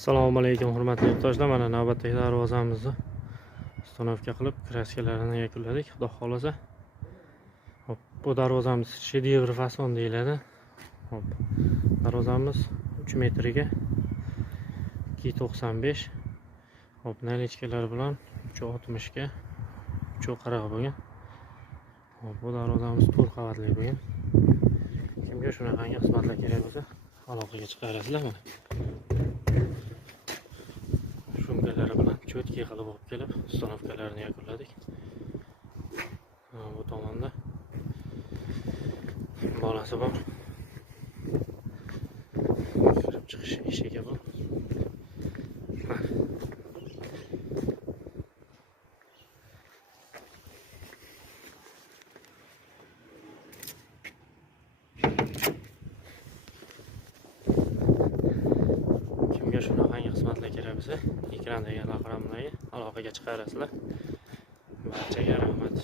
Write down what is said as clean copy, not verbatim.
Assalomu alaykum hurmatli yurtdoshlar. Mana navbatdagi darvozamizni ustanovka qilib, kraskalarini yakunladik. Xudo xolasa. Hop, bu darvozamiz shedevr fason deyiladi. Hop, darvozamiz 3 metriga 2.95. Hop, nalichkalar bilan 3.60 ga 3.40 bo'lgan. Hop, bu darvozamiz 4 qavatli bo'lgan. Kimga shunaqangi xizmatlar kerak bo'lsa, aloqaga chiqarasizlar mana. Shumkalari bilan cho'tki qilib olib kelib, ustanovkalarini yakunladik. Bu tomonda bolasi bor. Kirib chiqish eshigi bor. Kimga shunaqangi xizmatlar kerak bo'lsa, ekrandagi aloqaga chiqarasizlar. Barchaga rahmat.